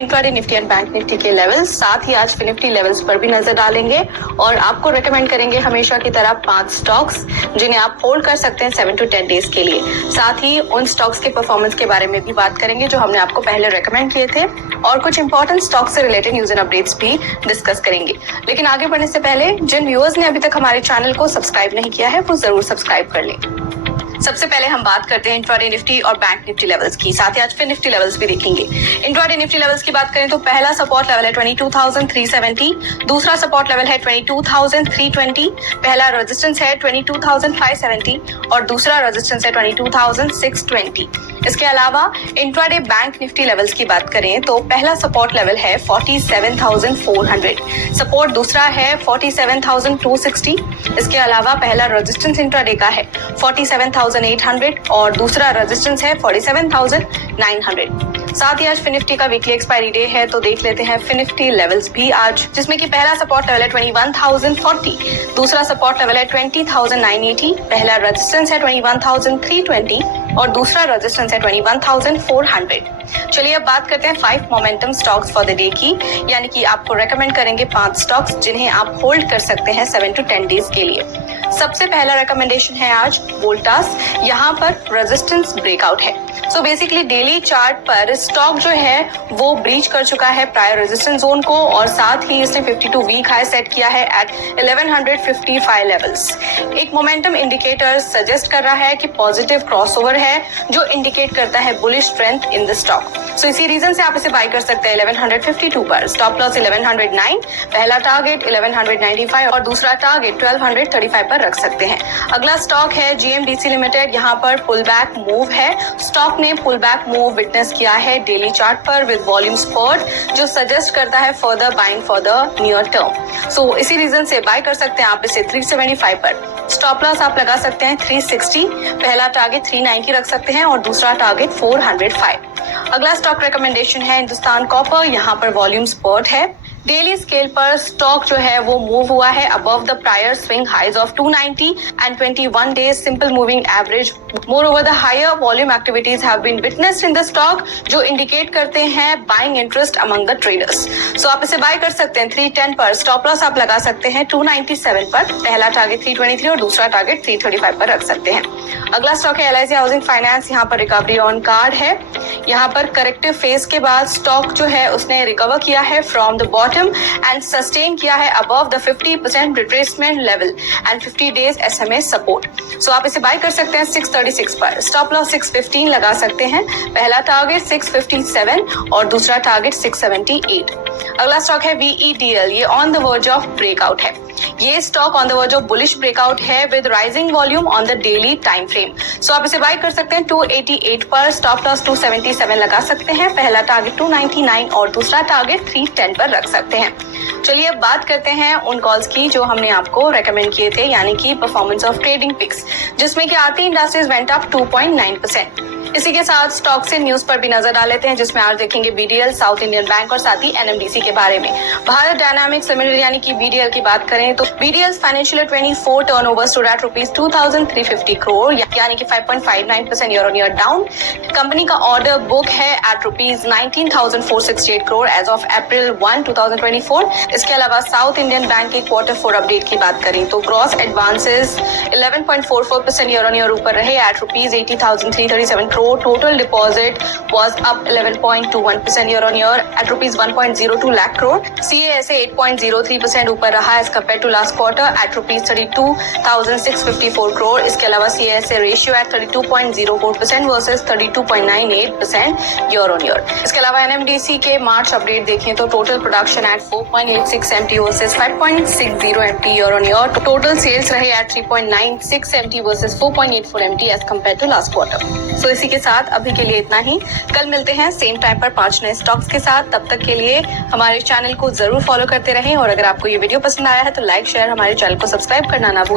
Intraday Nifty and bank Nifty के levels, साथ ही आज निफ्टी लेवल्स पर भी नजर डालेंगे और आपको रेकमेंड करेंगे हमेशा की तरह 5 स्टॉक्स जिन्हें आप होल्ड कर सकते हैं 7 to 10 डेज के लिए। साथ ही उन स्टॉक्स के परफॉर्मेंस के बारे में भी बात करेंगे जो हमने आपको पहले रेकमेंड किए थे और कुछ इंपॉर्टेंट स्टॉक से रिलेटेड न्यूज एंड अपडेट्स भी डिस्कस करेंगे। लेकिन आगे बढ़ने से पहले जिन व्यूअर्स ने अभी तक हमारे चैनल को सब्सक्राइब नहीं किया है वो जरूर सब्सक्राइब कर लें। सबसे पहले हम बात करते हैं इंट्राडे निफ्टी और बैंक निफ्टी लेवल्स की, साथ ही आज फिर निफ्टी लेवल्स भी देखेंगे। इंट्राडे निफ्टी लेवल्स की बात करें तो पहला सपोर्ट लेवल है 22,370, दूसरा सपोर्ट लेवल है 22,320, पहला रेजिस्टेंस है 22,570 और दूसरा रेजिस्टेंस है 22,620। इसके अलावा इंट्राडे बैंक निफ्टी लेवल्स की बात करें तो पहला सपोर्ट लेवल है 47,400, सपोर्ट दूसरा है 47,260। इसके अलावा पहला रेजिस्टेंस इंट्राडे का है 47,800 और दूसरा रेजिस्टेंस है 47,900। साथ ही आज फिनिफ्टी का वीकली एक्सपायरी डे है तो देख लेते हैं फिनिफ्टी लेवल्स भी आज, जिसमें कि पहला सपोर्ट लेवल है 21,040, दूसरा सपोर्ट लेवल है 20,980, पहला रेजिस्टेंस है 21,320 और दूसरा रेजिस्टेंस है 21,400। चलिए अब बात करते हैं 5 momentum stocks for the day की, यानी कि आपको रेकमेंड करेंगे 5 स्टॉक्स जिन्हें आप होल्ड कर सकते हैं 7 to 10 डेज के लिए। सबसे पहला रिकमेंडेशन है आज वोल्टास, यहाँ पर रेजिस्टेंस ब्रेकआउट है। सो बेसिकली डेली चार्ट पर स्टॉक जो है वो ब्रीच कर चुका है प्रायर रेजिस्टेंस जोन को और साथ ही इसने 52 वीक हाई सेट किया है एट 1155 लेवल्स। एक मोमेंटम इंडिकेटर सजेस्ट कर रहा है कि पॉजिटिव क्रॉसओवर है जो इंडिकेट करता है bullish strength in the stock. So इसी रीजन से आप इसे बाय कर सकते हैं 1152 पर। स्टॉप लॉस 1109, पहला टारगेट 1195 और दूसरा टारगेट 1235 पर रख सकते हैं। अगला स्टॉक है जीएमडीसी लिमिटेड, यहाँ पर पुल बैक मूव है। स्टॉक ने पुल बैक मूव विटनेस किया है डेली चार्ट पर विद वॉल्यूम स्पर्ट जो सजेस्ट करता है further buying for the near term. So इसी रीजन से बाय कर सकते हैं आप इसे 375 पर। स्टॉप लॉस आप लगा सकते हैं 360, पहला टारगेट 390 रख सकते हैं और दूसरा टारगेट 405। अगला स्टॉक रिकमेंडेशन है हिंदुस्तान कॉपर, यहाँ पर वॉल्यूम स्पर्ट है। डेली स्केल पर स्टॉक जो है वो मूव हुआ है above the prior swing highs of 290 and 21 days simple moving average. Moreover the higher volume activities have been witnessed in the stock जो इंडिकेट करते हैं buying interest among the traders. So आप इसे बाय कर सकते हैं 310 पर। स्टॉप लॉस आप लगा सकते हैं 297 पर, पहला टारगेट 323 और दूसरा टारगेट 335 पर रख सकते हैं। अगला स्टॉक है LIC हाउसिंग फाइनेंस, यहाँ पर रिकवरी ऑन कार्ड है। यहाँ पर करेक्टिव फेज के बाद स्टॉक जो है उसने रिकवर किया है from the bottom and sustain किया है above the 50% retracement level and 50 days SMA support. So आप इसे बाय कर सकते हैं 636 पर। स्टॉप लॉस 615 लगा सकते हैं, पहला टारगेट 657 और दूसरा टारगेट 678। अगला स्टॉक है VEDL, ये on the verge of breakout है। ये stock on the verge of bullish breakout है with rising volume on the daily time frame. So आप इसे बाय कर सकते हैं 288 पर। स्टॉप लॉस 277 लगा सकते हैं, पहला टारगेट 299 और दूसरा टारगेट 310 पर रख सकते हैं। चलिए अब बात करते हैं उन कॉल्स की जो हमने आपको रेकमेंड किए थे, यानी कि परफॉर्मेंस ऑफ ट्रेडिंग पिक्स, जिसमें कि आरती इंडस्ट्रीज वेंट अप 2.9%। इसी के साथ स्टॉक से न्यूज पर भी नजर डाल लेते हैं, जिसमें आज देखेंगे BDL, साउथ इंडियन बैंक और साथ ही NMDC के बारे में। भारत डायनामिक्स लिमिटेड यानी कि BDL की बात करें तो BDL financial 24 turnover stood at ₹2,350 crore, यानी कि 5.59% year on year down. Company का ऑर्डर बुक है at ₹19,468 crore as of April 1, 2024। इसके अलावा साउथ इंडियन बैंक के Q4 अपडेट की बात करें तो gross advances 11.44% year on year ऊपर रहे eight ₹80,337 crore. Total deposit was up 11.21% year on year at ₹1.02 lakh crore. CASA 8.03% ऊपर रहा as compared to last quarter at ₹32,654 crore. इसके अलावा CASA ratio at 32.04% versus 32.98% year on year. इसके अलावा NMDC के मार्च update देखें तो total production at 4.86 MT versus 5.60 MT year on year. Total sales रहे at 3.96 MT versus 4.84 MT as compared to last quarter. So इसी के साथ अभी के लिए इतना ही। कल मिलते हैं सेम टाइम पर 5 नए स्टॉक्स के साथ। तब तक के लिए हमारे चैनल को जरूर फॉलो करते रहें और अगर आपको ये वीडियो पसंद आया है तो लाइक शेयर हमारे चैनल को सब्सक्राइब करना ना भूलें।